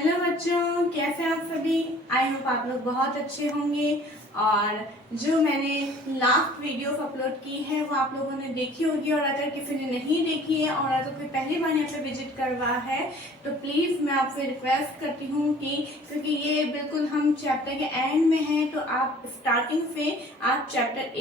Hello बच्चों, कैसे हैं आप सभी। आई होप आप लोग बहुत अच्छे होंगे। और जो मैंने लास्ट वीडियो अपलोड की है वो आप लोगों ने देखी होगी, और अगर किसी ने नहीं देखी है और अगर कोई पहली बार यहाँ पे विजिट कर रहा है तो प्लीज़ मैं आपसे रिक्वेस्ट करती हूँ कि क्योंकि ये बिल्कुल हम चैप्टर के एंड में हैं तो आप स्टार्टिंग से आप चैप्टर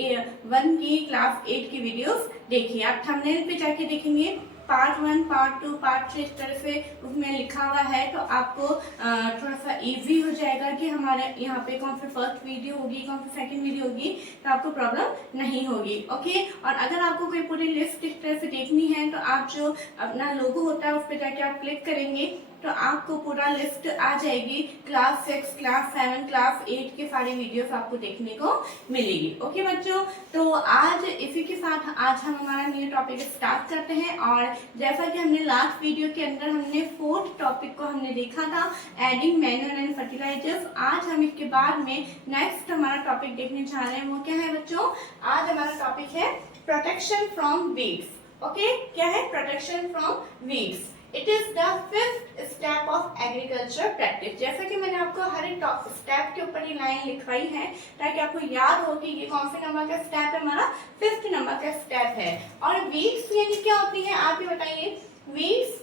1 की क्लास 8 की वीडियोस देखिए। आप थंबनेल पे जाके देखेंगे पार्ट 1, पार्ट 2, पार्ट 3 इस तरह से उसमें लिखा हुआ है, तो आपको थोड़ा सा इजी हो जाएगा कि हमारे यहाँ पे कौन सी फर्स्ट वीडियो होगी, कौन सी सेकंड वीडियो होगी, तो आपको प्रॉब्लम नहीं होगी। ओके। और अगर आपको कोई पूरी लिस्ट इस तरह से देखनी है तो आप जो अपना लोगो होता है उस पर जाके आप क्लिक करेंगे तो आपको पूरा लिस्ट आ जाएगी। क्लास 6, क्लास 7, क्लास 8 की सारी वीडियोस आपको देखने को मिलेगी। ओके बच्चों, तो आज इसी के साथ आज हम हमारा न्यू टॉपिक स्टार्ट करते हैं। और जैसा कि हमने लास्ट वीडियो के अंदर हमने 4th टॉपिक को हमने देखा था, एडिंग मैन्यूअल एंड फर्टिलाइजर्स। आज हम इसके बाद में नेक्स्ट हमारा टॉपिक देखने जा रहे हैं। वो क्या है बच्चों? आज हमारा टॉपिक है प्रोटेक्शन फ्रॉम वीड्स। ओके, क्या है protection from weeds? It is the 5th step of agriculture practice. जैसा कि मैंने आपको हर एक स्टेप के ऊपर ये लाइन लिखवाई है ताकि आपको याद हो कि ये कौन से नंबर का स्टेप है, हमारा 5th नंबर का स्टेप है। और वीड्स यानी क्या होती है आप ही बताइए। वीड्स,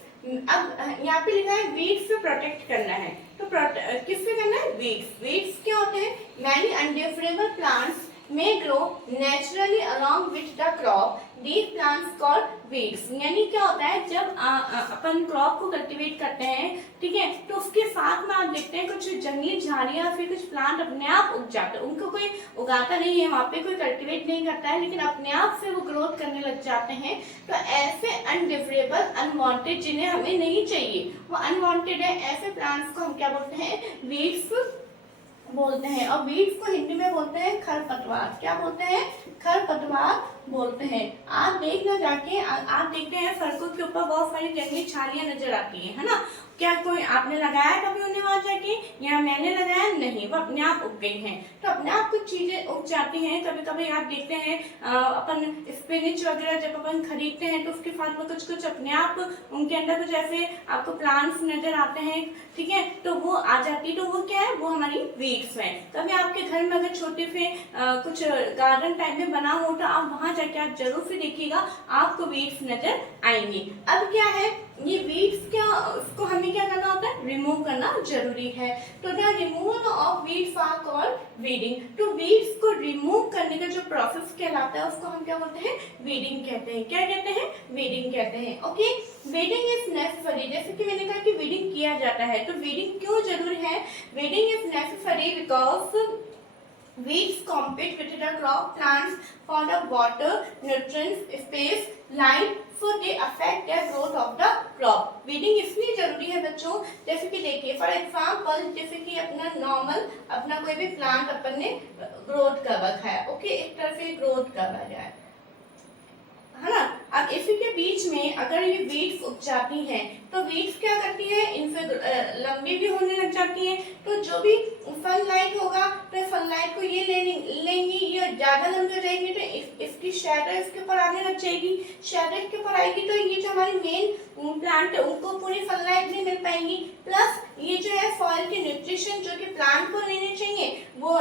अब यहाँ पे लिखा है वीड्स से प्रोटेक्ट करना है, तो किससे करना है? वीड्स। वीड्स क्या होते हैं? Many undesirable plants may grow naturally along with the crop. These plants called weeds. यानी क्या होता है जब अपन क्रॉप को कल्टीवेट करते हैं, ठीक है, तो उसके साथ में आप देखते हैं कुछ जंगली झाड़ियां फिर कुछ प्लांट अपने आप उग जाते हैं। उनको कोई उगाता नहीं है, वहाँ पे कोई कल्टीवेट नहीं करता है, लेकिन अपने आप से वो ग्रोथ करने लग जाते हैं। तो ऐसे अनडिफरेबल, अनवांटेड, जिन्हें हमें नहीं चाहिए, वो अनवांटेड है, ऐसे प्लांट्स को हम क्या बोलते हैं? वीड्स बोलते हैं। और वीड्स को हिंदी में बोलते हैं खरपतवार। क्या बोलते हैं? खरपतवार बोलते हैं। आप देखना जाके आप देखते हैं सड़कों के ऊपर बहुत सारी जंगली झाड़ियां नजर आती है ना? क्या कोई आपने लगाया कभी उन्हें वहां जाके, या मैंने लगाया? नहीं, वो अपने आप उग गई हैं। तो अपने आप कुछ चीजें उग जाती हैं। कभी कभी आप देखते हैं अपन स्पिनिच वगैरह जब अपन खरीदते हैं तो उसके साथ में कुछ कुछ अपने आप उनके अंदर कुछ ऐसे आपको प्लांट्स नजर आते हैं, ठीक है, तो वो आ जाती है। तो वो क्या है? वो हमारी वीड्स है। कभी आपके घर में अगर छोटे से कुछ गार्डन टाइप में बना हो तो आप वहां जाके आप जरूर से देखिएगा, आपको वीड्स नजर आएंगी। अब क्या है ये वीड्स, क्या उसको हमें क्या करना होता है? रिमूव करना जरूरी है। तो the removal of weeds are called weeding. तो वीड्स को रिमूव करने का जो प्रोसेस कहलाता है उसको हम क्या बोलते हैं? वीडिंग कहते हैं। क्या कहते हैं? वीडिंग कहते हैं। Okay, weeding is necessary. जैसे कि मैंने कहा कि वीडिंग किया जाता है, तो वीडिंग क्यों जरूरी है? Weeding is necessary because weeds compete with the crop plants for the water, nutrients, space, light, so they affect the growth of the crop. weeding इसलिए जरूरी है बच्चों, जैसे कि देखिए फॉर एग्जांपल, जैसे कि अपना नॉर्मल अपना कोई भी प्लांट अपन ने ग्रोथ कर रखा है, ओके, एक तरह से ग्रोथ कर रहा है ना? अब इसी के बीच में अगर ये वीड्स उग जाती हैं तो वीड्स क्या करती है? इनसे लंबी भी होने लग जाती है। तो जो भी सनलाइट होगा तो सनलाइट को ये लेंगी, ये ज्यादा लंबी हो जाएगी तो इसकी शैडो इसके ऊपर आने लग जाएगी। शैडो इसके ऊपर आएगी तो ये जो हमारी मेन प्लांट है उनको पूरी सनलाइट नहीं मिल पाएंगी। प्लस ये जो है सॉइल के न्यूट्रिशन जो कि प्लांट को लेने चाहिए वो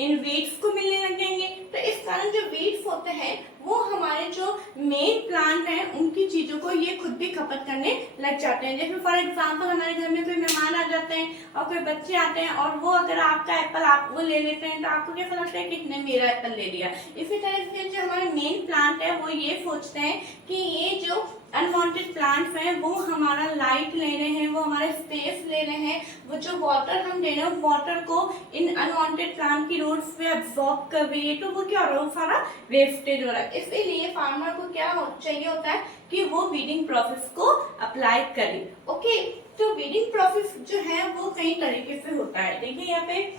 इन वीड्स को मिलने लग जाएंगे। तो इस कारण जो वीड्स होते हैं वो हमारे जो मेन प्लांट हैं उनकी चीजों को ये खुद भी खपत करने लग जाते हैं। जैसे फॉर एग्जांपल हमारे घर में कोई मेहमान आ जाते हैं और कोई बच्चे आते हैं और वो अगर आपका एप्पल आप वो ले लेते हैं तो आपको क्या लगता है कि इसने मेरा एप्पल ले लिया। इसी तरह से जो हमारे मेन प्लांट है वो ये सोचते हैं कि ये जो अनवांटेड प्लांट्स हैं वो हमारा लाइट ले रहे हैं, वो हमारा स्पेस ले रहे हैं, वो जो वाटर हम दे रहे हैं वाटर को इन अनवांटेड प्लांट की रूट्स पे अब्सॉर्ब कर रही है, तो वो क्या हो रहा है? सारा वेस्टेज हो रहा है। इसीलिए फार्मर को क्या चाहिए होता है कि वो वीडिंग प्रोसेस को अप्लाई करे। ओके, तो वीडिंग प्रोसेस जो है वो कई तरीके से होता है। देखिए यहाँ पे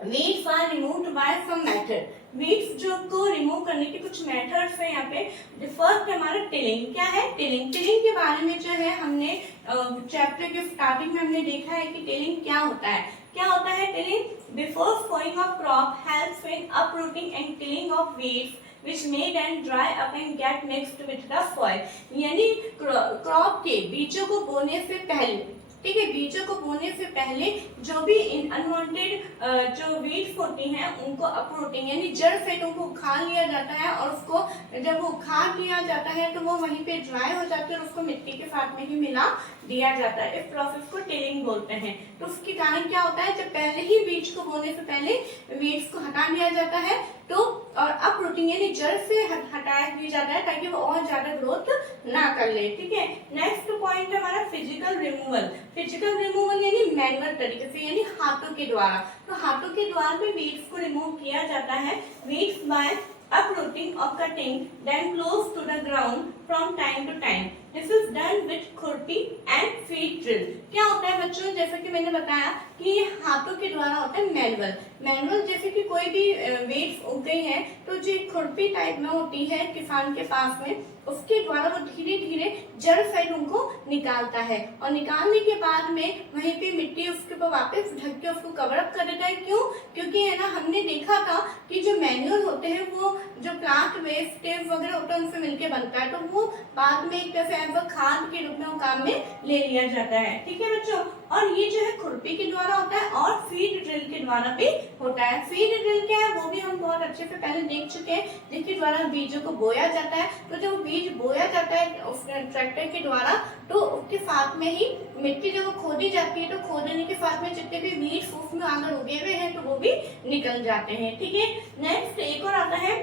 weeds are removed by some method. weeds जो को रिमूव करने के कुछ मेथड्स हैं यहाँ पे। फर्स्ट हमारा टिलिंग। क्या है? टिलिंग। टिलिंग के बारे में जो है हमने चैप्टर के स्टार्टिंग में हमने देखा है कि टिलिंग क्या होता है। क्या होता है tilling? Before sowing of crop helps in uprooting and tilling of weeds which make and dry up and get mixed with the soil। यानी क्रॉप के बीजों को बोने से पहले, ठीक है, बीजों को बोने से पहले जो भी अनवांटेड जो वीड्स होती हैं उनको अपरूटिंग यानी जड़ फेटों को उखाड़ लिया जाता है, और उसको जब वो उखाड़ लिया जाता है तो वो वहीं पे ड्राई हो जाती है और उसको मिट्टी के साथ में ही मिला दिया जाता है। इस प्रोसेस को टिलिंग बोलते हैं। तो उसके कारण क्या होता है, जब पहले ही बीज को बोने से पहले वीड्स को हटा दिया जाता है तो और अपरूटिंग यानी जड़ से हटाया दिया जाता है ताकि वो और ज्यादा ग्रोथ ना कर ले। ठीक है, नेक्स्ट पॉइंट है हमारा फिजिकल रिमूवल। फिजिकल रिमूवल यानी मैनुअल तरीके से यानी हाथों के द्वारा। तो हाथों के द्वारा पे वीड्स को रिमूव किया जाता है। Weeds by uprooting or cutting them close to the ground from time to time. This is done with खुरपी and feed drill। क्या होता है बच्चों, जैसा कि मैंने बताया कि ये हाथों के द्वारा होता है मैनुअल जैसे कि कोई भी वेट्स उग गई है तो जो खुरपी टाइप में होती है किसान के पास में, उसके द्वारा वो धीरे धीरे जड़ साइड उनको निकालता है, और निकालने के बाद में वहीं पे मिट्टी उसके ऊपर वापस ढक के उसको कवर अप कर देता है। क्यों? क्योंकि है ना, हमने देखा था कि जो मैन्यूर होते हैं वो जो प्लांट वेस्ट वगैरह होता है उनसे मिलके बनता है, तो वो बाद में एक तरह से खाद के रूप में वो काम में ले लिया जाता है। ठीक है बच्चों, और ये जो है खुरपी के द्वारा होता है और फीड ड्रिल के द्वारा भी होता है। फीड ड्रिल क्या है वो भी हम बहुत अच्छे से पहले देख चुके हैं, जिसके द्वारा बीजों को बोया जाता है। तो जब बीज बोया जाता है उस ट्रैक्टर के द्वारा, तो उसके साथ में ही मिट्टी जब खोदी जाती है, तो खोदने के साथ में जितने भी बीज उसमें अगर उगे हुए हैं तो वो भी निकल जाते हैं। ठीक है, नेक्स्ट एक और आता है,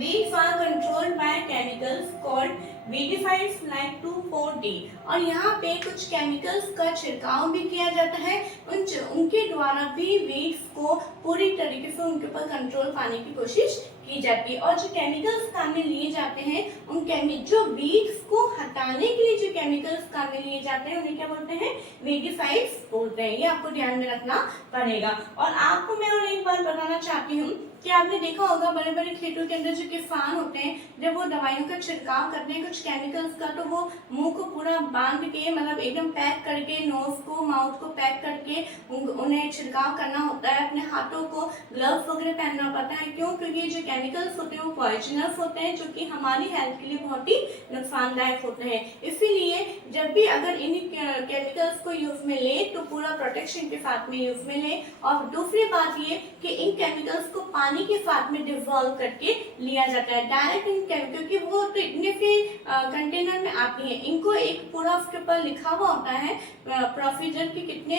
weeds are controlled by chemicals called weedicides like 2,4-D। और यहाँ पे कुछ केमिकल्स का छिड़काव भी किया जाता है, उनके द्वारा भी वीड्स को पूरी तरीके से उनके ऊपर कंट्रोल पाने की कोशिश की जाती है। और जो केमिकल्स काम में लिए जाते हैं, उन जो वीड्स को हटाने के लिए जो केमिकल्स काम में लिए जाते हैं उन्हें क्या बोलते हैं? वीडिसाइड्स बोलते हैं। ये आपको ध्यान में रखना पड़ेगा। और आपको मैं और एक बात बताना चाहती हूँ कि आपने देखा होगा बड़े बड़े खेतों के अंदर जो किसान होते हैं, जब वो दवाइयों का छिड़काव करते हैं कुछ केमिकल्स का, तो वो मुंह को पूरा बांध के मतलब एकदम पैक करके, नोज को माउथ को पैक करके उन्हें छिड़काव करना होता है। अपने हाथों को ग्लव्स वगैरह पहनना पड़ता है। क्यों? क्योंकि जो केमिकल्स होते हैं वो पॉइजनस होते हैं, जो कि हमारी हेल्थ के लिए बहुत ही नुकसानदायक होते हैं। इसीलिए जब भी अगर इन केमिकल्स को यूज में ले तो पूरा प्रोटेक्शन के साथ में यूज में ले। और दूसरी बात ये कि इन केमिकल्स को पानी के साथ में डिसॉल्व करके लिया जाता है डायरेक्ट इन क्योंकि वो तो इतने से कंटेनर में आती है, इनको एक पूरा उसके ऊपर लिखा हुआ होता है प्रोसीजर कि कितने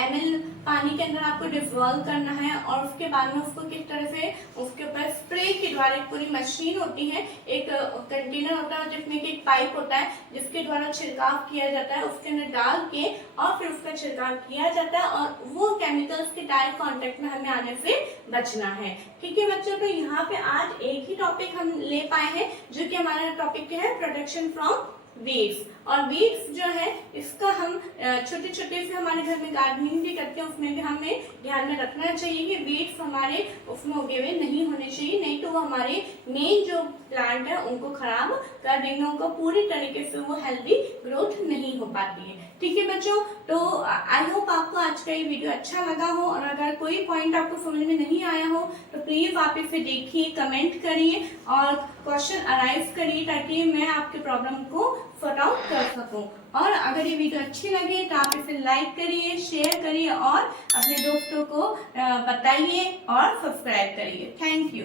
ml पानी के अंदर आपको डिसॉल्व करना है, और उसके बाद में उसको किस तरह से उसके ऊपर स्प्रे के द्वारा एक पूरी मशीन होती है, एक कंटेनर होता है जिसमें कि एक पाइप होता है जिसके द्वारा छिड़काव किया जाता है, उसके अंदर डाल के और फिर उसका छिड़काव किया जाता है, और वो केमिकल्स के डायरेक्ट कांटेक्ट में हमें आने से बचना है। ठीक है बच्चों, तो यहाँ पे आज एक ही टॉपिक हम ले पाए हैं जो कि हमारा टॉपिक है प्रोटेक्शन फ्रॉम वीड्स। और वीड्स जो है इसका हम छोटे छोटे से हमारे घर में गार्डनिंग भी करते हैं, उसमें भी हमें ध्यान में रखना चाहिए कि वीड्स हमारे उसमें उगे हुए नहीं होने चाहिए, नहीं तो वो हमारे मेन जो प्लांट है उनको खराब कर देंगे, उनको पूरी तरीके से वो हेल्दी ग्रोथ नहीं हो पाती है। ठीक है बच्चों, तो आई होप आपको आज का ये वीडियो अच्छा लगा हो, और अगर कोई पॉइंट आपको समझ में नहीं आया हो तो प्लीज आप इसे देखिए, कमेंट करिए और क्वेश्चन अराइज करिए ताकि मैं आपके प्रॉब्लम को सॉर्ट आउट कर सकूं। और अगर ये वीडियो अच्छी लगे तो आप इसे लाइक करिए, शेयर करिए और अपने दोस्तों को बताइए और सब्सक्राइब करिए। Thank you.